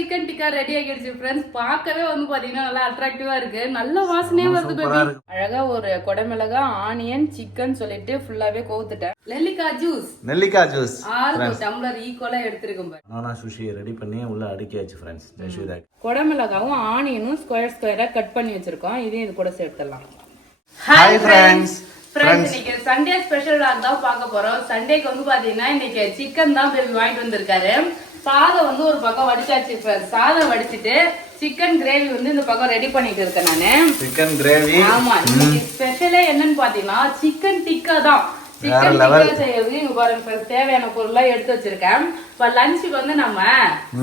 Chicken tikka ready ஆகிடுச்சு friends. பார்க்கவே வந்து பாத்தீங்கன்னா நல்லா அட்ராக்டிவா இருக்கு, நல்ல வாசனையா வருது பேபி. அழகா ஒரு குடமிளகா, ஆனியன், சிக்கன் சொல்லிட்டு ஃபுல்லாவே கோத்துட்டேன். நெல்லிக்காய் ஜூஸ் ஆறு டம்ளர் ஈக்குவலா எடுத்துருக்கோம். நானா சுஷி ரெடி பண்ணி உள்ள அடுக்கியாச்சு ஃப்ரெண்ட்ஸ். குடமிளகாவும் ஆனியனும் ஸ்கொயர் ஸ்கொயரா கட் பண்ணி வச்சிருக்கோம். இதையும் இது கூட சேர்த்துடலாம். Hi friends. இன்னைக்கு சண்டே ஸ்பெஷல் தான் பார்க்க போறோம். சண்டேக்கு வந்து பாத்தீங்கன்னா இன்னைக்கு சிக்கன் தான் பேபி வாங்கிட்டு வந்திருக்காரு. சாதம் வந்து ஒரு பக்கம் வடிச்சாச்சு. சாதம் வடிச்சிட்டு சிக்கன் கிரேவி வந்து இந்த பக்கம் ரெடி பண்ணிட்டு இருக்கேன் நானு. Chicken gravy. ஆமா, இன்னைக்கு ஸ்பெஷலே என்னன்னு பாத்தீங்கன்னா சிக்கன் டிக்கா தான். சிக்கன் டிக்கா செய்யறது இங்க பாருங்க, தேவையான பொருளா எடுத்து வச்சிருக்கேன். இப்ப லஞ்சுக்கு வந்து நம்ம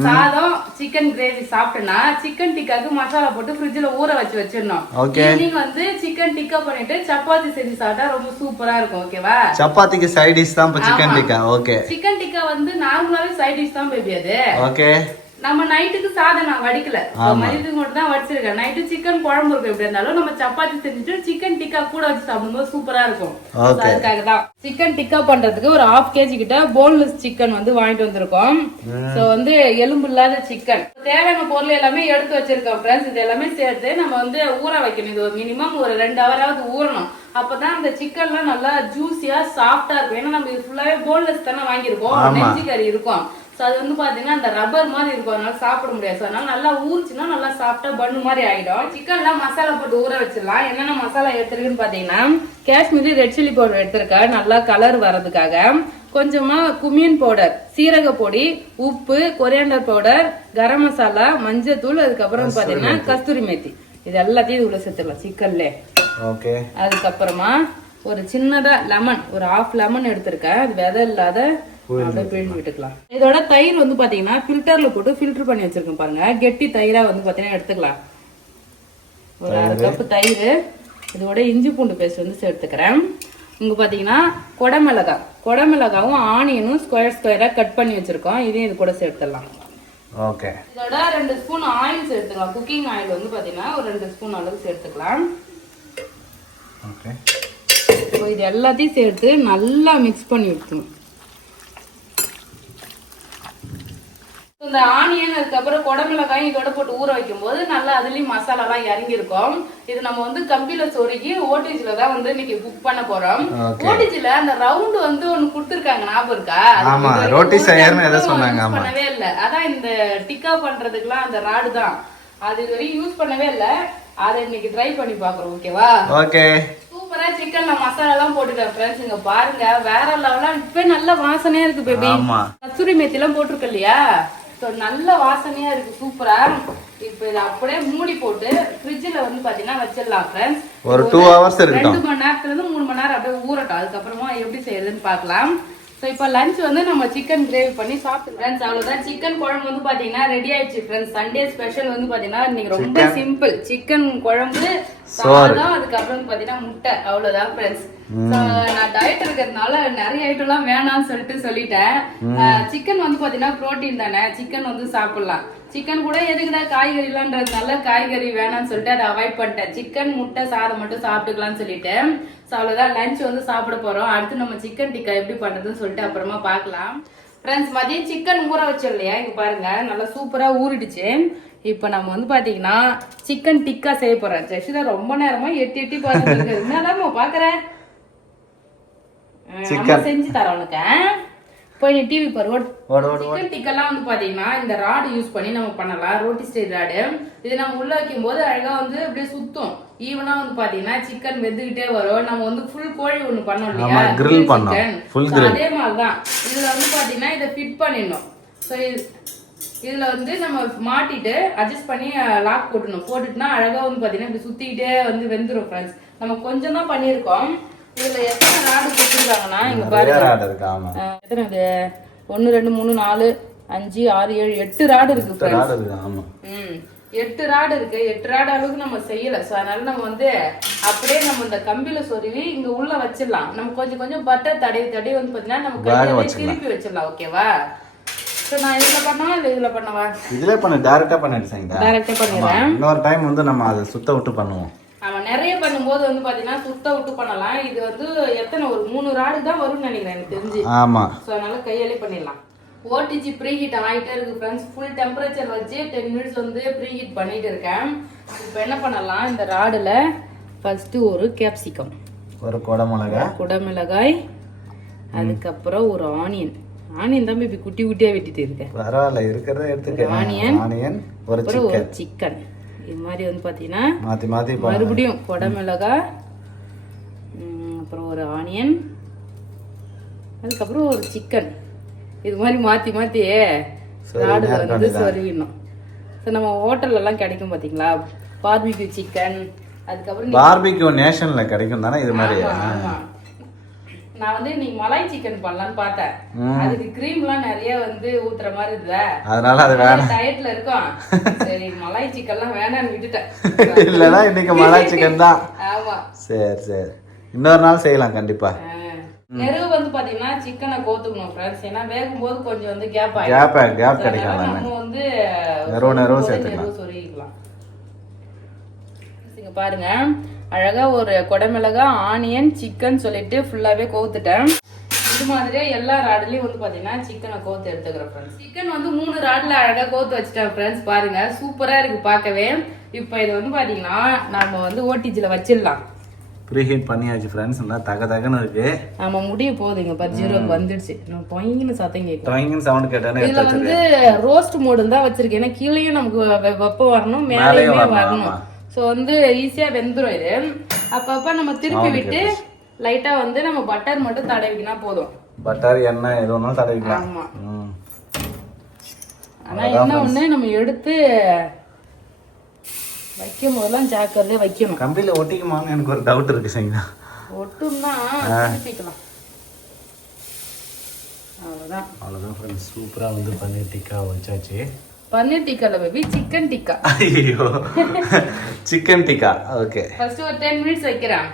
சாதம் சிக்கன் கிரேவி சாப்பிட்டோம்னா சிக்கன் டிக்காக்கு மசாலா போட்டு ஃப்ரிட்ஜ்ல ஊற வச்சிடணும். ஈவினிங் வந்து சிக்கன் டிக்கா பண்ணிட்டு சப்பாத்தி செஞ்சு சாப்பிட்டா ரொம்ப சூப்பரா இருக்கும். ஓகேவா? சப்பாத்திக்கு சைட் டிஷ் தான் chicken tikka. Okay. Chicken tikka வந்து நார்மலாவே சைட் டிஷ் தான் பேபி அது. ஓகே. நம்ம நைட்டுக்கு சாதம் நான் வடிக்கல, மதியத்துக்கு மட்டும் தான் வச்சிருக்கேன். நைட்டு சிக்கன் குழம்பு இருக்கும். எப்படி இருந்தாலும் நம்ம சப்பாத்தி செஞ்சுட்டு சிக்கன் டிக்கா கூட வச்சு சாப்பிடும்போது சூப்பரா இருக்கும். அதுக்காக தான் சிக்கன் டிக்கா பண்றதுக்கு ஒரு 1/2 kg கிட்ட போன்லெஸ் சிக்கன் வந்து வாங்கிட்டு வந்திருக்கோம். சோ வந்து எலும்பு இல்லாத சிக்கன். தேவையான பொருள் எல்லாமே எடுத்து வச்சிருக்கோம் ஃப்ரெண்ட்ஸ். இது எல்லாமே சேர்த்து நம்ம வந்து ஊற வைக்கணும். இது ஒரு மினிமம் ஒரு 2 ஹவராவது ஊறணும். அப்பதான் அந்த சிக்கன் எல்லாம் நல்லா ஜூசியா சாஃப்டா இருக்கும். ஏன்னா நம்ம இது ஃபுல்லாவே போன்லெஸ் தானே வாங்கியிருக்கோம், நெஞ்சு கறி இருக்கும். அது வந்து பாத்தீங்கன்னா அந்த ரப்பர் மாதிரி இருக்கும், அதனால சாப்பிட முடியாது. அதனால நல்லா ஊறிச்சுன்னா நல்லா சாப்பிட்டா பண்ணு மாதிரி ஆயிடும். சிக்கன்ல மசாலா போட்டு ஊற வச்சிடலாம். என்னென்ன மசாலா எடுத்துருக்குன்னு பாத்தீங்கன்னா காஷ்மீரி ரெட் சில்லி பவுடர் எடுத்திருக்கேன் நல்லா கலர் வர்றதுக்காக. கொஞ்சமா குமியன் பவுடர், சீரக பொடி, உப்பு, கொரியாண்டர் பவுடர், கரம் மசாலா, மஞ்சத்தூள், அதுக்கப்புறம் பாத்தீங்கன்னா கஸ்தூரி மேத்தி. இது எல்லாத்தையும் உள்ள சேர்த்துடலாம் சிக்கன்ல. ஓகே. அதுக்கப்புறமா ஒரு சின்னதா லெமன், ஒரு 1/2 லெமன் எடுத்திருக்கேன். அது விதை இல்லாத பிழிஞ்சு விட்டுக்கலாம். இதோட தயிர் வந்து பாத்தீங்கன்னா ஃபில்டர்ல போட்டு ஃபில்டர் பண்ணி வச்சிருக்கேன் பாருங்க. கெட்டி தயிரா வந்து பாத்தீங்கன்னா எடுத்துக்கலாம். ஒரு 1/2 கப் தயிர். இதோட இஞ்சி பூண்டு பேஸ்ட் வந்து சேர்த்துக்கிறேன். இங்க பாத்தீங்கன்னா குடமிளகாவும் ஆனியனும் ஸ்கொயர் ஸ்கொயரா கட் பண்ணி வச்சிருக்கோம். இதையும் இது கூட சேர்த்துடலாம். ஓகே. இதோட 2 ஸ்பூன் ஆயில் சேர்த்துக்கலாம். குக்கிங் ஆயில் வந்து பாத்தீங்கன்னா ஒரு 2 ஸ்பூன் அளவு சேர்த்துக்கலாம். ஓகே. இது எல்லாத்தையும் சேர்த்து நல்லா மிக்ஸ் பண்ணி விட்டுணும். இந்த ஆனியன் அதுக்கப்புறம் குடமிளகாயும் இதோட போட்டு ஊற வைக்கும் போது நல்லா அதுலயும் மசாலா எல்லாம் இறங்கி இருக்கும். இது நம்ம வந்து கம்பியில சொருகி ஓடிஜில தான் வந்து இன்னைக்கு குக் பண்ண போறோம். ஓடிஜில அந்த ரவுண்ட் வந்து ஒண்ணு கொடுத்திருக்காங்க, ஞாபகம் இருக்கா? ஆமா, ரோட்டி செய்யறன்னு எதை சொன்னாங்க. ஆமா, பண்ணவே இல்ல. அதான் இந்த டிக்கா பண்றதுக்குலாம் அந்த ராடு தான். அது இதுவரையும் யூஸ் பண்ணவே இல்ல. அதை இன்னைக்கு ட்ரை பண்ணி பாக்குறோம். ஓகேவா? ஓகே. சூப்பரா சிக்கன்ல மசாலா எல்லாம் போட்டுட்டேன் ஃப்ரெண்ட்ஸ். இங்க பாருங்க, வேற லெவலா இப்ப நல்ல வாசனையா இருக்கு பேபி. கஸ்தூரி மேத்தி எல்லாம் போட்டிருக்கு இல்லையா? நல்ல வாசனையா இருக்கு, சூப்பரா. இப்ப இதை அப்படியே மூடி போட்டு ஃப்ரிட்ஜ்ல வந்து பாத்தீங்கன்னா வச்சிடலாம் ஃப்ரெண்ட்ஸ். ஒரு 2 hours இருக்கு. 2 மணி நேரத்துல இருந்து 3 மணி நேரம் அப்படியே ஊறட்டும். அதுக்கப்புறமா எப்படி செய்யறதுன்னு பாக்கலாம். சோ இப்போ லஞ்ச் வந்து நம்ம சிக்கன் கிரேவி பண்ணி சாப்பிடுறோம் ஃப்ரெண்ட்ஸ். அவ்வளவுதான். சிக்கன் குழம்பு வந்து பாத்தீங்கன்னா ரெடி ஆயிடுச்சு ஃப்ரெண்ட்ஸ். சண்டே ஸ்பெஷல் வந்து பாத்தீங்கன்னா இன்னைக்கு ரொம்ப சிம்பிள். சிக்கன் குழம்பு, சாதம், அதுக்கப்புறம் பாத்தீங்கன்னா முட்டை. அவ்வளவுதான் ஃப்ரெண்ட்ஸ். நான் டயட் இருக்கிறதுனால நிறைய ஐட்டம் எல்லாம் வேணாம்னு சொல்லிட்டேன். சிக்கன் வந்து பாத்தீங்கன்னா புரோட்டீன் தானே, சிக்கன் வந்து சாப்பிடலாம். சிக்கன் கூட எதுக்குடா காய்கறி இல்லான்றதுனால காய்கறி வேணாம்னு சொல்லிட்டு அதை அவாய்ட் பண்ணிட்டேன். சிக்கன், முட்டை, சாதம் மட்டும் சாப்பிட்டுக்கலாம்னு சொல்லிட்டு. அவ்வளவுதான், லஞ்ச் வந்து சாப்பிட போறோம். அடுத்து நம்ம சிக்கன் டிக்கா எப்படி பண்றதுன்னு சொல்லிட்டு அப்புறமா பாக்கலாம் ஃப்ரெண்ட்ஸ். மதியம் சிக்கன் ஊற வச்சோம் இல்லையா? இங்க பாருங்க நல்லா சூப்பரா ஊறிடுச்சு. இப்ப நம்ம வந்து பாத்தீங்கன்னா சிக்கன் டிக்கா செய்ய போறோம். ஜெஷிதா ரொம்ப நேரமா எட்டி பாத்துட்டு என்னதான் பாக்குறேன். செஞ்சு தரோம் உனக்கு. போய் நீ டிவி பாரு. சிக்கன் டிக்கெல்லாம் வந்து பாத்தீங்கன்னா இந்த ராடு யூஸ் பண்ணி நம்ம பண்ணலாம். Roti style rod. இது நம்ம உள்ள வைக்கும் போது அழகா வந்து அப்படியே சுத்தும். ஈவனா வந்து பாத்தீங்கன்னா சிக்கன் வெந்துகிட்டே வரும். நம்ம வந்து ஃபுல் கோழி ஒண்ணு பண்ணோம் இல்லையா, சிக்கன், அதே மாதிரிதான் இதுல வந்து பாத்தீங்கன்னா இதை ஃபிட் பண்ணிடணும். ஸோ இதுல வந்து நம்ம மாட்டிட்டு அட்ஜஸ்ட் பண்ணி லாக் போட்டுட்டுனா அழகா வந்து பாத்தீங்கன்னா இப்படி சுத்திக்கிட்டே வந்து வெந்துரும் ஃப்ரெண்ட்ஸ். நம்ம கொஞ்சம் தான் பண்ணிருக்கோம். இதுல எத்தனை ராடு கொடுத்துருக்காங்கன்னா இங்க பாருங்க. எத்தனை? 1 2 3 4 5 6 7 8 ராடு இருக்கு. 8 ராடு இருக்கு. 8 ராடு அளவுக்கு நம்ம செய்யல. சோ அதனால நம்ம வந்து அப்படியே நம்ம இந்த கம்பியில சொருவி இங்க உள்ள வச்சிடலாம். நம்ம கொஞ்சம் கொஞ்சம் பட்டர் தடவி வந்து பாத்தீங்கன்னா நம்ம கையில திருப்பி வச்சிடலாம். ஓகேவா? சோ நான் இதுல பண்ணவா இல்ல இதுல பண்ணவா? இதுல பண்ணு, டைரக்டா பண்ணிடுங்க. டைரக்டா பண்ணிடுறேன். இன்னொரு டைம் வந்து நம்ம அதை சுத்த விட்டு பண்ணுவோம். நம்ம நிறைய பண்ணும்போது வந்து பாத்தீங்கன்னா சுத்த விட்டு பண்ணலாம். இது வந்து எத்தனை ஒரு 3 ராடு தான் வரும்னு நினைக்கிறேன் எனக்கு தெரிஞ்சு. ஆமா. சோ அதனால கையாலே பண்ணிடலாம். ஓடிஜி ப்ரீ ஹீட் ஆகிட்டே இருக்கு ஃப்ரெண்ட்ஸ். ஃபுல் டெம்பரேச்சர் வச்சு 10 மினிட்ஸ் வந்து ப்ரீ ஹீட் பண்ணிட்டு இருக்கேன். இப்போ என்ன பண்ணலாம், இந்த ராடுல ஃபர்ஸ்ட் ஒரு கேப்சிகம், ஒரு குடமிளகாய், அதுக்கப்புறம் ஒரு ஆனியன். ஆனியன் தான் இப்ப குட்டி குட்டியா வெட்டிட்டு இருக்கேன். பரவாயில்ல, இருக்கிறத எடுத்துக்க. ஆனியன் ஒரு சிக்கன். இது மாதிரி வந்து பாத்தீங்கன்னா மாத்தி மறுபடியும் குடமிளகாய், அப்புறம் ஒரு ஆனியன், அதுக்கப்புறம் ஒரு சிக்கன். இது மாதிரி மாத்தி ராடுல வந்து சொருவிடணும். நம்ம ஹோட்டல்ல எல்லாம் கிடைக்கும் பாத்தீங்களா, பார்பிக்யூ சிக்கன். அதுக்கப்புறம் பார்பிக்யூ நேஷன்ல கிடைக்கும் தானே இது மாதிரி. நான் வந்து நீ மலாய் சிக்கன் பண்ணலாம்னு பார்த்தேன். அதுக்கு கிரீம் எல்லாம் நிறைய வந்து ஊத்துற மாதிரி இருக்குல்ல, அதனால அது வேணாம், டயட்ல இருக்கும். சரி மலாய் சிக்கன் எல்லாம் வேணாம்னு விட்டுட்டேன். இல்லனா இன்னைக்கு மலாய் சிக்கன் தான். ஆமா சரி இன்னொரு நாள் செய்யலாம் கண்டிப்பா. நெருவு வந்து பாத்தீங்கன்னா சிக்கனை கோத்துக்கணும் ஃப்ரெண்ட்ஸ். ஏன்னா வேகும் போது கொஞ்சம் வந்து கேப் கிடைக்கும். நம்ம வந்து நெருவு சேர்த்துக்கலாம். சொருகிக்கலாம். இங்க பாருங்க, அழகா ஒரு குடமிளகாய், ஆனியன், சிக்கன் சொல்லிட்டு ஃபுல்லாவே கோத்துட்டேன். இது மாதிரியே எல்லா ராடுலயும் வந்து பாத்தீங்கன்னா சிக்கனை கோத்து எடுத்துக்கிறேன் ஃப்ரெண்ட்ஸ். சிக்கன் வந்து 3 ராடுல அழகா கோத்து வச்சுட்டேன் ஃப்ரெண்ட்ஸ். பாருங்க சூப்பரா இருக்கு பார்க்கவே. இப்போ இது வந்து பாத்தீங்கன்னா நம்ம வந்து ஓடிஜில வச்சிடலாம். ப்ரீ ஹீட் பண்ணியாச்சு ஃப்ரெண்ட்ஸ். நல்லா தகன்னு இருக்கு. ஆமா முடிய போகுதுங்க. 0 வந்துடுச்சு. நான் பொய்ன்னு சத்தம் கேட்கும். பொய்ன்னு சவுண்ட் கேட்டானே. இதுல வந்து ரோஸ்ட் மோடு தான் வச்சிருக்கேன். ஏன்னா கீழேயும் நமக்கு வெப்பம் வரணும், மேலேயுமே வரணும். ஸோ வந்து ஈஸியாக வெந்துடும் இது. அப்பப்போ நம்ம திருப்பி விட்டு லைட்டாக வந்து நம்ம பட்டர் மட்டும் தடவிக்கினா போதும். பட்டர் எண்ணெய் எது ஒன்றும் தடவிக்கலாம். ஆமாம். ஆனால் என்ன ஒன்று, நம்ம எடுத்து வைக்கும் போதெல்லாம் ஜாக்கிரதையாக வைக்கணும். கம்பியில் ஒட்டிக்குமான்னு எனக்கு ஒரு டவுட் இருக்கு. சரிங்களா, ஒட்டும்னா திருப்பிக்கலாம். அவ்வளோதான் ஃப்ரெண்ட்ஸ். சூப்பராக வந்து பன்னீர் டிக்கா வச்சாச்சு. பன்னீர் டிக்கா இல்ல பேபி, சிக்கன் டிக்கா. ஐயோ, சிக்கன் டிக்கா. ஓகே, ஃபர்ஸ்ட் ஒரு 10 மினிட்ஸ் வைக்கிறேன்.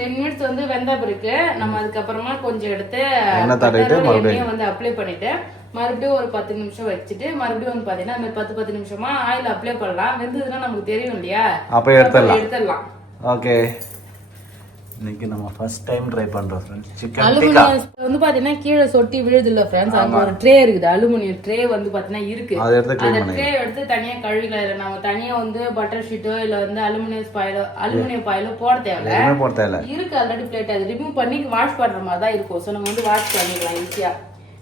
10 மினிட்ஸ் வந்து வெந்த பிறகு நம்ம அதுக்கு அப்புறமா கொஞ்சம் எடுத்து எண்ணெய் தடவிட்டு மறுபடியும் வந்து அப்ளை பண்ணிட்டு மறுபடியும் ஒரு 10 நிமிஷம் வச்சுட்டு மறுபடியும் வந்து பாத்தீங்கன்னா அந்த 10 நிமிஷமா ஆயில் அப்ளை பண்ணலாம். வெந்ததுன்னா நமக்கு தெரியும் இல்லையா, அப்ப எடுத்துடலாம். ஓகே, இன்னைக்கு நம்ம ஃபர்ஸ்ட் டைம் ட்ரை பண்றோம் फ्रेंड्स. சிக்கன் டிக்கா அலுமினியம் வந்து பாத்தீங்கன்னா கீழ சொட்டி விழுது இல்ல फ्रेंड्स. அங்க ஒரு ட்ரே இருக்குது, அலுமினியம் ட்ரே வந்து பாத்தீங்கன்னா இருக்கு. அந்த ட்ரே எடுத்து தனியா கழுவிக்கலாம். நம்ம தனியா வந்து பட்டர் ஷீட்டோ இல்ல வந்து அலுமினியம் பாயிலோ போட தேவையில்ல. இருக்கு ஆல்ரெடி பிளேட். அது ரிமூவ் பண்ணி வாஷ் பண்ற மாதிரி தான் இருக்கும். சோ நம்ம வந்து வாஷ் பண்ணிக்கலாம் ஈஸியா.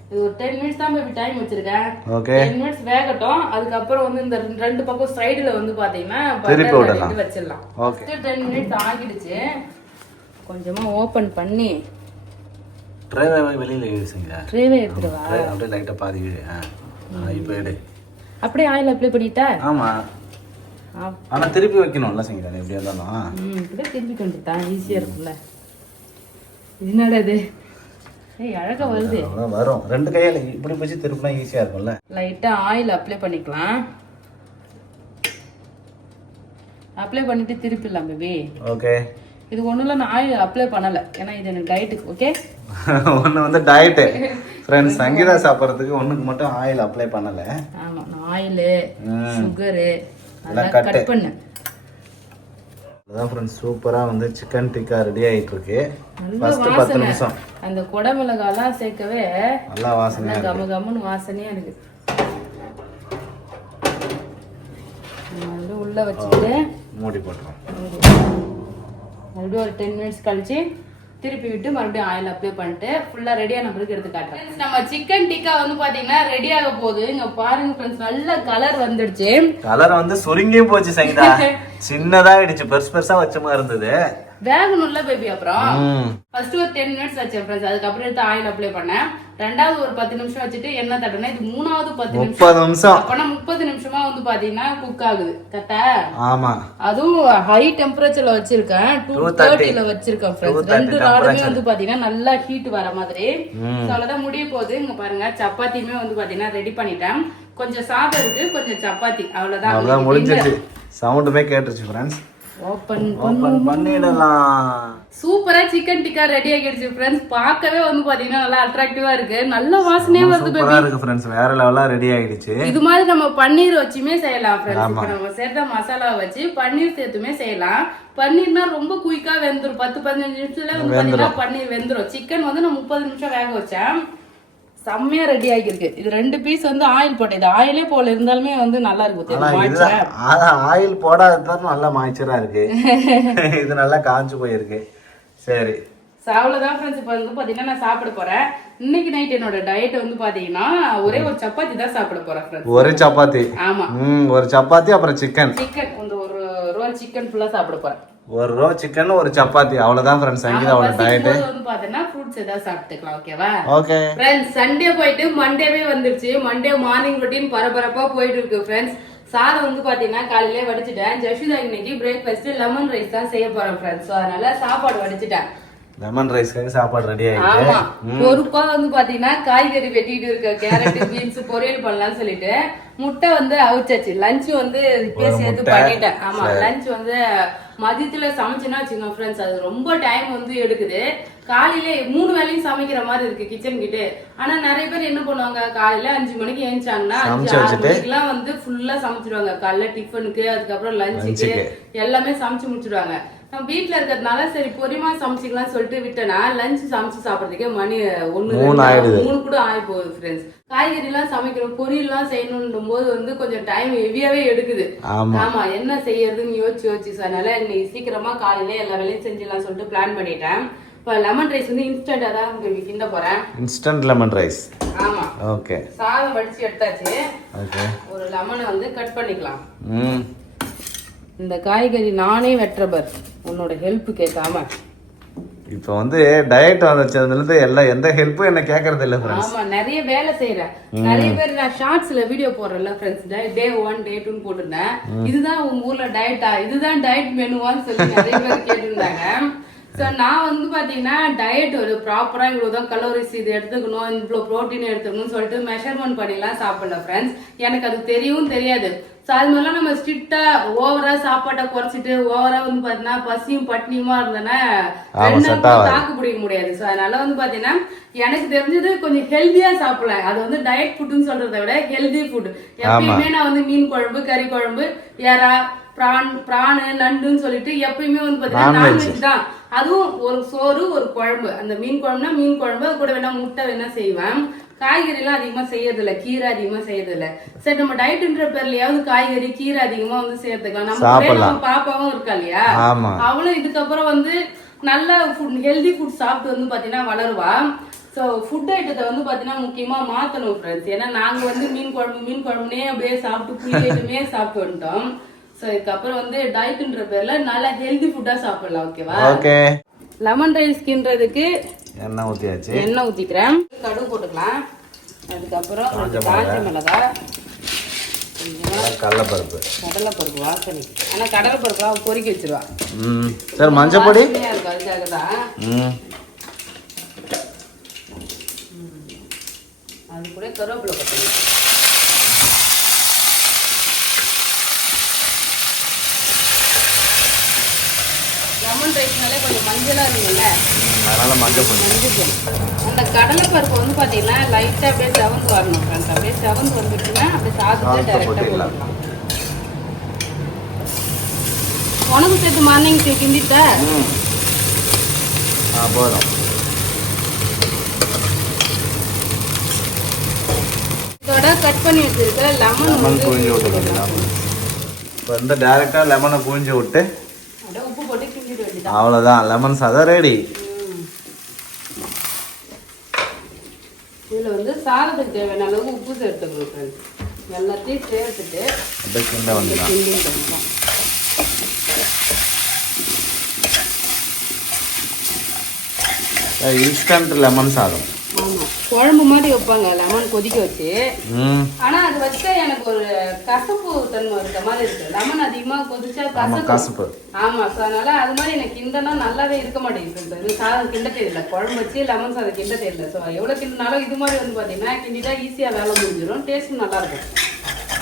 இது ஒரு 10 மினிட்ஸ் தான் பேபி டைம் வச்சிருக்கேன். 10 மினிட்ஸ் வேகட்டும். அதுக்கப்புறம் வந்து இந்த ரெண்டு பக்கம் சைடுல வந்து பாத்தீங்கன்னா பட்டர் வச்சிடலாம். 10 மினிட்ஸ் ஆகிடுச்சு. கொஞ்சமா ஓபன் பண்ணி ட்ரேவை வெளியில எடுங்க. ட்ரேவை எடுத்துவா. அப்படியே லைட்டா பாதி இப்போ எடு. அப்படியே ஆயில் அப்ளை பண்ணிட்டா. ஆமா, ஆனா திருப்பி வைக்கணும்ல சங்கீதா, எப்படியா இருந்தாலும். இப்படியே திருப்பி கொண்டுட்டா ஈஸியா இருக்கும்ல. என்னடா இது, ஏய் அழகா வருது. வரும். ரெண்டு கையால இப்படி வச்சு திருப்பினா ஈஸியா இருக்கும்ல. லைட்டா ஆயில் அப்ளை பண்ணிக்கலாம். அப்ளை பண்ணிட்டு திருப்பிடலாம் பேபி. ஓகே, இது ஒண்ணுல நான் ஆயில் அப்ளை பண்ணல. ஏன்னா இது எனக்கு டயட்டுக்கு. ஓகே, ஒண்ணு வந்து டயட் फ्रेंड्स. சங்கீதா சாப்பிடுறதுக்கு ஒண்ணுக்கு மட்டும் ஆயில் அப்ளை பண்ணல. ஆமா, நான் ஆயில் சுகர் எல்லாம் கட் பண்ணு. அதான் फ्रेंड्स, சூப்பரா வந்து சிக்கன் டிக்கா ரெடி ஆயிட்டு இருக்கு. ஃபர்ஸ்ட் 10 நிமிஷம் அந்த குடமிளகாலாம் சேர்க்கவே நல்லா வாசனையா இருக்கு. கம கமன்னு வாசனையா இருக்கு. உள்ள வச்சுட்டு மூடி போட்டுறோம். மறுபடியும் ஒரு 10 மினிட்ஸ் கழிச்சு திருப்பி விட்டு மறுபடியும் ஆயில் அப்ளை பண்ணிட்டு ஃபுல்லா ரெடியான பிறகு எடுத்து காட்டுறேன். நம்ம சிக்கன் டிக்கா வந்து பாத்தீங்கன்னா ரெடி ஆக போகுது. இங்க பாருங்க ஃப்ரெண்ட்ஸ், நல்ல கலர் வந்துடுச்சு. கலர் வந்து சுருங்கியும் போச்சு சங்கீதா. சின்னதா ஆயிடுச்சு, பெருசா வச்ச மாதிரி இருந்தது. வேகணும்ல பேபி. அப்புறம் ஃபர்ஸ்ட் ஒரு 10 மினிட்ஸ் வச்சேன் ஃப்ரெண்ட்ஸ். அதுக்கப்புறம் எடுத்து ஆயில் அப்ளை பண்ணேன். ரெண்டாவது ஒரு 10 நிமிஷம் வச்சுட்டு எண்ணெய் தட்டினா இது மூணாவது 10 நிமிஷம். அப்பனா 30 நிமிஷமா வந்து பாத்தீங்கன்னா குக் ஆகுது. கரெக்டா? ஆமா, அதுவும் ஹை டெம்பரேச்சர்ல வச்சிருக்கேன். 230ல வச்சிருக்கேன் ஃப்ரெண்ட்ஸ். ரெண்டு ராடுமே வந்து பாத்தீங்கன்னா நல்லா ஹீட் வர மாதிரி. அவ்வளவுதான் முடிய போகுது. இங்க பாருங்க, சப்பாத்தியுமே வந்து பாத்தீங்கன்னா ரெடி பண்ணிட்டேன். கொஞ்சம் சாதம் இருக்கு, கொஞ்சம் சப்பாத்தி. அவ்வளவுதான் முடிஞ்சிருச்சு. சவுண்டுமே கேட்டுருச்சு ஃப்ரெண்ட்ஸ். ஓபன் பண்ணிடலாம். சூப்பரா சிக்கன் டிக்கா ரெடி ஆகிடுச்சு ஃப்ரெண்ட்ஸ். பார்க்கவே வந்து பாத்தீங்கன்னா நல்லா அட்ராக்டிவா இருக்கு. நல்ல வாசனையா வருது பேபி. சூப்பரா இருக்கு ஃப்ரெண்ட்ஸ், வேற லெவலா ரெடி ஆகிடுச்சு. இது மாதிரி நம்ம பன்னீர் வச்சுமே செய்யலாம் ஃப்ரெண்ட்ஸ். இப்போ நம்ம சேர்த்த மசாலா வச்சு பன்னீர் சேர்த்துமே செய்யலாம். பன்னீர்னா ரொம்ப குயிக்கா வெந்துரும். 10-15 நிமிஷத்துல வந்து பாத்தீங்கன்னா பன்னீர் வெந்துரும். சிக்கன் வந்து நான் 30 நிமிஷம் வேக வச்சேன். செம்மையா ரெடி ஆகிருக்கு. இது 2 பீஸ் வந்து ஆயில் போட்டது. ஆயிலே போல இருந்தாலுமே வந்து நல்லா இருக்கும். ஆயில் போடாதான் நல்லா மாய்ச்சரா இருக்கு. இது நல்லா காஞ்சு போயிருக்கு. சரி அவ்வளவுதான் ஃப்ரெண்ட்ஸ். இப்போ வந்து பாத்தீங்கன்னா நான் சாப்பிட போறேன். இன்னைக்கு நைட் என்னோட டயட் வந்து பாத்தீங்கன்னா ஒரே ஒரு சப்பாத்தி தான் சாப்பிட போறேன் ஃப்ரெண்ட்ஸ். ஒரு சப்பாத்தி? ஆமா, ஒரு சப்பாத்தி அப்புறம் சிக்கன் வந்து ஒரு ரோல் சிக்கன் ஃபுல்லா சாப்பிட போறேன். ஒரு ரோ சிக்கன் ஒரு சப்பாத்தி, அவ்வளவுதான் ஃப்ரெண்ட்ஸ். சங்கீதாவோட டயட் வந்து பாத்தீங்கன்னா ஃப்ரூட்ஸ் ஏதாவது சாப்பிட்டுக்கலாம். ஓகேவா? Okay friends. சண்டே போயிட்டு மண்டேவே வந்துருச்சு. மண்டே மார்னிங் ரொட்டீன் பரபரப்பா போயிட்டு இருக்கு ஃப்ரெண்ட்ஸ். சாதம் வந்து பாத்தீங்கன்னா காலையிலே வடிச்சிட்டேன். ஜஷிதா இன்னைக்கு பிரேக்ஃபாஸ்ட் லெமன் ரைஸ் தான் செய்ய போறேன் ஃப்ரெண்ட்ஸ். அதனால சாப்பாடு வடிச்சிட்டேன். லெமன் ரைஸ்க்காக சாப்பாடு ரெடி ஆயிடுச்சு. ஆமா, பொறுப்பா வந்து பாத்தீங்கன்னா காய்கறி வெட்டிட்டு இருக்க, கேரட் பீன்ஸ் பொரியல் பண்ணலாம்னு சொல்லிட்டு முட்டை வந்து அவிச்சாச்சு. லஞ்ச் வந்து இப்பயே சேர்த்து பண்ணிட்டேன். ஆமா, லஞ்ச் வந்து மதியத்துல சமைச்சுன்னா வச்சுக்கோங்க ஃப்ரெண்ட்ஸ், அது ரொம்ப டைம் வந்து எடுக்குது. காலையில 3 வேளையும் சமைக்கிற மாதிரி இருக்கு கிச்சன் கிட்ட. ஆனா நிறைய பேர் என்ன பண்ணுவாங்க, காலையில 5 மணிக்கு எழுந்தாங்கன்னா 5-6 மணிக்கெல்லாம் வந்து ஃபுல்லா சமைச்சிடுவாங்க. காலையில டிஃபனுக்கு, அதுக்கப்புறம் லஞ்சுக்கு எல்லாமே சமைச்சு முடிச்சிடுவாங்க. நம்ம வீட்டுல இருக்கிறதுனால சரி பொரியமா சமைச்சிக்கலாம் சொல்லிட்டு விட்டேன்னா லஞ்ச் சமைச்சு சாப்பிடறதுக்கே மணி 1-3 கூட ஆகி போகுது ஃப்ரெண்ட்ஸ். காய்கறி எல்லாம் சமைக்கிறோம், பொரியல் எல்லாம் செய்யணும் போது வந்து கொஞ்சம் டைம் ஹெவியாவே எடுக்குது. ஆமா, என்ன செய்யறதுன்னு யோசிச்சு அதனால இன்னைக்கு சீக்கிரமா காலையில எல்லா வேலையும் செஞ்சிடலாம் சொல்லிட்டு பிளான் பண்ணிட்டேன். இப்ப லெமன் ரைஸ் வந்து இன்ஸ்டன்டா தான் உங்களுக்கு கிண்ட போறேன். Instant lemon rice. ஆமா, ஓகே. சாதம் வடிச்சு எடுத்தாச்சு. ஓகே, ஒரு லெமனை வந்து கட் பண்ணிக்கலாம். இந்த காய்கறி நானே வெட்டுறவர், உன்னோட ஹெல்ப் கேட்காம. இப்போ வந்து டயட் வந்ததுல இருந்து எந்த ஹெல்ப்பும் என்ன கேக்குறது இல்ல ஃப்ரெண்ட்ஸ். ஆமா, நிறைய வேலை செய்யறேன். நிறைய பேர் நான் ஷார்ட்ஸ்ல வீடியோ போடுறேன்ல ஃப்ரெண்ட்ஸ், டே 1 டே 2 போட்டுருந்தேன். இதுதான் உங்க ஊர்ல டயட்டா, இதுதான் டயட் மெனுவான்னு சொல்லி நிறைய பேர் கேட்டிருந்தாங்க. ஸோ நான் வந்து பாத்தீங்கன்னா டயட் ஒரு ப்ராப்பரா இவ்வளவுதான் கலோரிஸ் இது எடுத்துக்கணும், இவ்வளவு ப்ரோட்டீன் எடுத்துக்கணும்னு சொல்லிட்டு மெஷர்மெண்ட் பண்ணிலாம் சாப்பிடல ஃப்ரெண்ட்ஸ். எனக்கு அது தெரியவும் தெரியாது. ஸோ அது மாதிரிலாம் நம்ம ஸ்ட்ரிக்டா ஓவரா சாப்பாட்டை குறைச்சிட்டு ஓவரா வந்து பாத்தீங்கன்னா பசியும் பட்னியுமா இருந்தேன்னா தாக்கு பிடிக்க முடியாது. ஸோ அதனால வந்து பாத்தீங்கன்னா எனக்கு தெரிஞ்சது கொஞ்சம் ஹெல்தியா சாப்பிடலாம். அது வந்து டயட் ஃபுட்னு சொல்றதை விட ஹெல்தி ஃபுட். எப்பயுமே நான் வந்து மீன் குழம்பு, கறி குழம்பு, எறா, பிரானு, நண்டுன்னு சொல்லிட்டு எப்பயுமே வந்து பாத்தீங்கன்னா நான்வெஜ் தான். அதுவும் ஒரு சோறு ஒரு குழம்பு. அந்த மீன் குழம்புனா மீன் குழம்பு, கூட வேணா முட்டை வேணா செய்வேன். காய்கறி எல்லாம் அதிகமா செய்யறது இல்ல, கீரை அதிகமா செய்யறது இல்ல. சரி, நம்ம டயட்ன்ற பேர்லயாவது காய்கறி கீரை அதிகமா வந்து சேர்த்துக்கலாம். நம்ம பாப்பாவும் இருக்கா இல்லையா, அவளும் இதுக்கப்புறம் வந்து நல்ல ஃபுட் ஹெல்தி ஃபுட் சாப்பிட்டு வந்து பாத்தீங்கன்னா வளருவா. ஸோ ஃபுட் ஐட்டத்தை வந்து பாத்தீங்கன்னா முக்கியமா மாத்தணும் ஃப்ரெண்ட்ஸ். ஏன்னா நாங்க வந்து மீன் குழம்புனே அப்படியே சாப்பிட்டு புளி ஐட்டமே சாப்பிட்டு வந்துட்டோம். ஸோ இதுக்கப்புறம் வந்து டயட்ன்ற பேர்ல நல்ல ஹெல்தி ஃபுட்டா சாப்பிடலாம். ஓகேவா? ஓகே. லெமன் ரைஸ் கிண்டுறதுக்கு எண்ணெய் ஊத்தியாச்சு. எண்ணெய் ஊத்திக்கிறேன். கடுகு போட்டுக்கலாம். அதுக்கப்புறம் காஞ்ச மிளகாய், கடலைப்பருப்பு வாசனை. ஆனா கடலைப்பருப்பு பொறுக்கி வச்சிருவா. சரி, மஞ்சள் பொடி அதுக்காக தான். அது கூட கருவேப்பிலை போட்டுக்கலாம். லெமன் ரைஸ்னாலே கொஞ்சம் மஞ்சளா இருக்கும்ல, அதனால மஞ்சள் பொடி. அந்த கடலைப்பருப்பு வந்து பாத்தீங்கன்னா லைட்டா அப்படியே செவந்து வரணும். அப்படியே செவந்து வந்துட்டுன்னா அப்படியே சாப்பிட்டு டைரக்டா போடலாம். உனக்கு சேர்த்து மார்னிங் கிண்டிட்ட போதும். இதோட கட் பண்ணி வச்சிருக்க லெமன் புழிஞ்சு விட்டுக்கலாம். இப்போ வந்து டைரக்டா லெமனை புழிஞ்சு விட்டு உப்பு போட்டு கிண்டிட்டு வேண்டியதான். அவ்வளவுதான், லெமன் சாதம் ரெடி. இதுல வந்து சாதத்துக்கு தேவையான அளவுக்கு உப்பு சேர்த்துக்கணும். எல்லாத்தையும் சேர்த்துட்டு அப்படியே கிண்ட வந்துடலாம். இன்ஸ்டன்ட் லெமன் சாதம். ஆமா, குழம்பு மாதிரி வைப்பாங்க லெமன் கொதிக்க வச்சு. ஆனா அது வச்சா எனக்கு ஒரு கசப்பு தன்மை இருக்க மாதிரி இருக்கு. லெமன் அதிகமா கொதிச்சா கசப்பு. ஆமா, அதனால அது மாதிரி எனக்கு கிண்டனா நல்லாவே இருக்க மாட்டேங்குது. சாதம் கிண்ட தெரியல, குழம்பு வச்சு லெமன் சாதம் கிண்ட தெரியல. ஸோ எவ்வளவு கிண்டினாலும் இது மாதிரி வந்து பாத்தீங்கன்னா கிண்டிட்டா ஈஸியா வேலை முடிஞ்சிடும், டேஸ்டும் நல்லா இருக்கும்.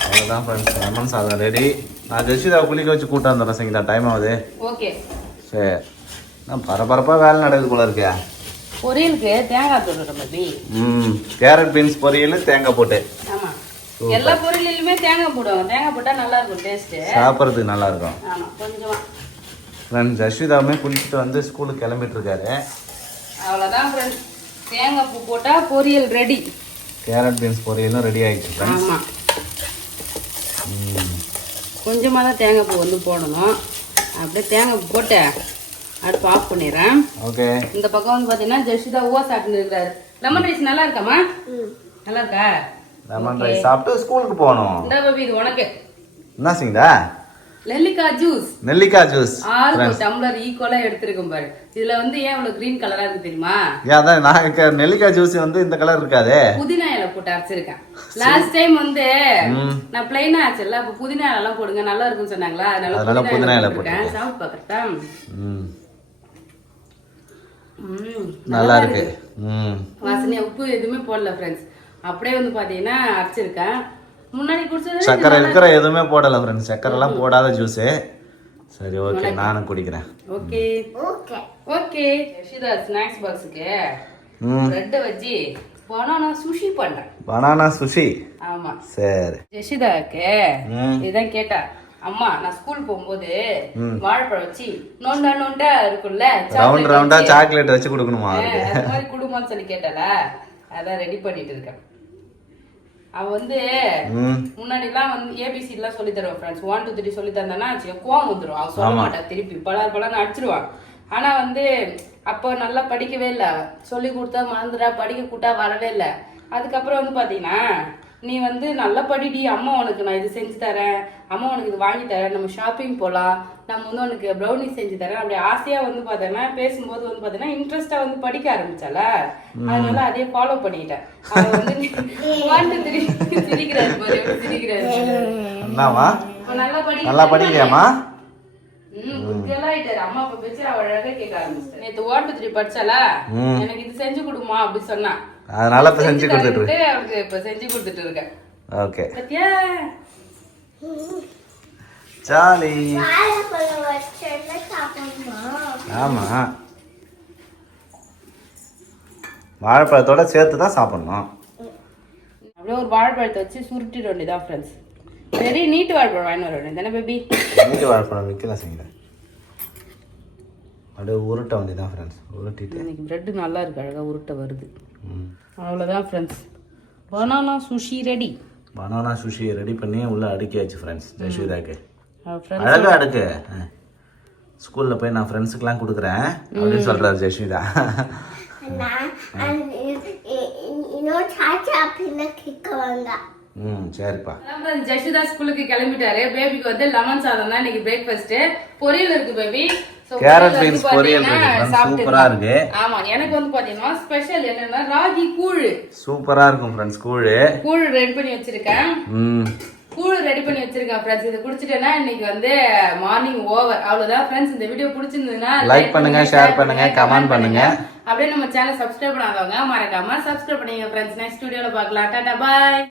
அவ்வளவுதான் ஃப்ரெண்ட்ஸ், லெமன் சாதம் ரெடி. நான் ஜெஷிதா குளிக்க வச்சு கூட்டம் வந்துடுறேன். சரிங்களா, டைம் ஆகுது. ஓகே. சரி, நான் பரபரப்பா வேலை நடக்குது போல இருக்கேன். பொரியலுக்கு தேங்காய் போட்டுற மாதிரி. கேரட் பீன்ஸ் பொரியல் தேங்காய் போட்டு. ஆமா, எல்லா பொரியலுமே தேங்காய் போடுவாங்க. தேங்காய் போட்டா நல்லா இருக்கும், டேஸ்ட் சாப்பிட்றதுக்கு நல்லா இருக்கும். ஆமா, கொஞ்சமா. ஃப்ரெண்ட்ஸ், ஜஸ்விதாவுமே குளிச்சுட்டு வந்து ஸ்கூலுக்கு கிளம்பிட்டு இருக்காரு. அவ்வளோதான் ஃப்ரெண்ட்ஸ், தேங்காய் பூ போட்டா பொரியல் ரெடி. கேரட் பீன்ஸ் பொரியலும் ரெடி ஆயிடுச்சு ஃப்ரெண்ட்ஸ். ஆமா, கொஞ்சமாக தான் தேங்காய் பூ வந்து போடணும். அப்படியே தேங்காய் பூ போட்டு அடுப்பு ஆஃப் பண்ணிடுறேன். ஓகே. இந்த பக்கம் வந்து பார்த்தீங்கன்னா ஜெஷிதா சாப்பிட்டு இருக்கிறாரு. லெமன் ரைஸ் நல்லா இருக்காமா? நல்லா இருக்கா? லெமன் ரைஸ் சாப்பிட்டு ஸ்கூலுக்கு போகணும். இந்த பேபி இது உனக்கு என்ன செய்யுதா? நெல்லிக்காய் ஜூஸ். நெல்லிக்காய் ஜூஸ் ஆறு டம்ளர் ஈக்குவலா எடுத்துருக்கோம் பாரு. இதுல வந்து ஏன் இவ்வளவு கிரீன் கலரா இருக்கு தெரியுமா? ஏன் அதான் நான் நெல்லிக்காய் ஜூஸ் வந்து இந்த கலர் இருக்காதே. புதினா இலை போட்டு அரைச்சிருக்கேன். லாஸ்ட் டைம் வந்து நான் பிளைனா ஆச்சுல்ல, அப்ப புதினா இலை எல்லாம் போடுங்க நல்லா இருக்கும்னு சொன்னாங்களா, அதனால புதினா இலை போட்டேன். சாப்பிட்டு பாக்கட்டா? நல்லா இருக்கு. வாசனை உப்பு எதுவுமே போடல ஃப்ரெண்ட்ஸ். அப்படியே வந்து பாத்தீங்கன்னா அரைச்சிருக்கேன். முன்னாடி குடிச்சது சக்கரை இருக்கிற எதுவுமே போடல ஃப்ரெண்ட்ஸ். சக்கரை எல்லாம் போடாத ஜூஸ். சரி ஓகே, நானும் குடிக்கிறேன். Okay okay okay. Yashita snacks பாக்ஸுக்கு பிரெட் வச்சு பனானா சுஷி பண்றேன். Banana sushi? ஆமா. சரி. யஷிதாக்கு இதான் கேட்டா, அம்மா நான் ஸ்கூல் போகும்போது வாழைப்பழம் வச்சு நோண்டா நோண்டா இருக்கும்ல, ரவுண்ட் ரவுண்டா சாக்லேட் வச்சு கொடுக்கணுமா? அது மாதிரி குடும்பம்னு சொல்லி கேட்டால, அதான் ரெடி பண்ணிட்டு இருக்கேன். அவ வந்து முன்னாடி எல்லாம் வந்து ஏபிசி எல்லாம் சொல்லி தருவான் ஃப்ரெண்ட்ஸ். 1 2 3 சொல்லி தந்தானா கோவம் வந்துடும். அவ சொல்ல மாட்டா, திருப்பி பலான்னு அடிச்சிருவான். ஆனா வந்து அப்போ நல்லா படிக்கவே இல்லை. சொல்லி கொடுத்தா மறந்துடா, படிக்க கூட்டா வரவே இல்லை. அதுக்கப்புறம் வந்து பாத்தீங்கன்னா, நீ வந்து நல்லா படிடி, அம்மா உனக்கு நான் இது செஞ்சு தரேன், அம்மா உனக்கு இது வாங்கி தரேன், நம்ம ஷாப்பிங் போகலாம், நம்ம வந்து உனக்கு ப்ரௌனி செஞ்சு தரேன், அப்படி ஆசையா வந்து பார்த்தேன்னா பேசும்போது வந்து பார்த்தீங்கன்னா இன்ட்ரெஸ்டா வந்து படிக்க ஆரம்பிச்சால, அதனால அதே ஃபாலோ பண்ணிட்டேன். அவ வந்து சிரிக்கிறாரு பாரு, சிரிக்கிறாரு. நல்லா படிக்கிறியாமா? அம்மா அப்பா பேச்சு அவ அழகா கேட்க ஆரம்பிச்சிட்டேன். நேத்து 1 2 3 படிச்சால, எனக்கு இது செஞ்சு கொடுமா அப்படி சொன்னா, அதனால இப்ப செஞ்சு கொடுத்துட்டு அவருக்கு இப்ப செஞ்சு கொடுத்துட்டு இருக்கேன். ஓகே. பத்தியா சாலி? ஆமா, வாழைப்பழத்தோட சேர்த்து தான் சாப்பிடணும். அப்படியே ஒரு வாழைப்பழத்தை வச்சு சுருட்டிட வேண்டியதான் ஃப்ரெண்ட்ஸ். பெரிய நீட்டு வாழைப்பழம் வாங்கி வர வேண்டியது தானே பேபி? நீட்டு வாழைப்பழம் விற்கலாம் செய்யல, அப்படியே உருட்ட வேண்டியதான் ஃப்ரெண்ட்ஸ். உருட்டிட்டு இன்னைக்கு பிரெட் நல்லா இருக்கு, அழகா உருட்ட வருது. அவ்வளோதான் friends, banana sushi ready. Banana sushi ready பண்ணி உள்ள அடுக்கியாச்சு ஃப்ரெண்ட்ஸ். ஜெஷிதாக்கு அழகா அடுக்கு. ஸ்கூல்ல போய் நான் ஃப்ரெண்ட்ஸுக்கெல்லாம் கொடுக்குறேன் அப்படின்னு சொல்றாரு ஜெஷிதா. சரிப்பா. ஜெஷிதா ஸ்கூலுக்கு கிளம்பிட்டாரு. பேபிக்கு வந்து லெமன் சாதம் தான் இன்னைக்கு பிரேக்ஃபாஸ்ட். பொரியல் இருக்கு பேபி, கேரட் பீன்ஸ் பொரியல் சூப்பரா இருக்கு. ஆமா, எனக்கு வந்து பாத்தீங்கன்னா ஸ்பெஷல் என்னன்னா ராகி கூழ் சூப்பரா இருக்கும் ஃப்ரெண்ட்ஸ். கூழ் ரெடி பண்ணி வச்சிருக்கேன். ஃப்ரெண்ட்ஸ். இதை குடிச்சிட்டேன்னா இன்னைக்கு வந்து மார்னிங் ஓவர். அவ்வளவுதான் ஃப்ரெண்ட்ஸ். இந்த வீடியோ பிடிச்சிருந்ததுன்னா லைக் பண்ணுங்க, ஷேர் பண்ணுங்க, கமெண்ட் பண்ணுங்க. அப்படியே நம்ம சேனல் சப்ஸ்கிரைப் பண்ணாதவங்க மறக்காம சப்ஸ்கிரைப் பண்ணுங்க ஃப்ரெண்ட்ஸ். நெக்ஸ்ட் வீடியோல பார்க்கலாம். டாடா, பாய்.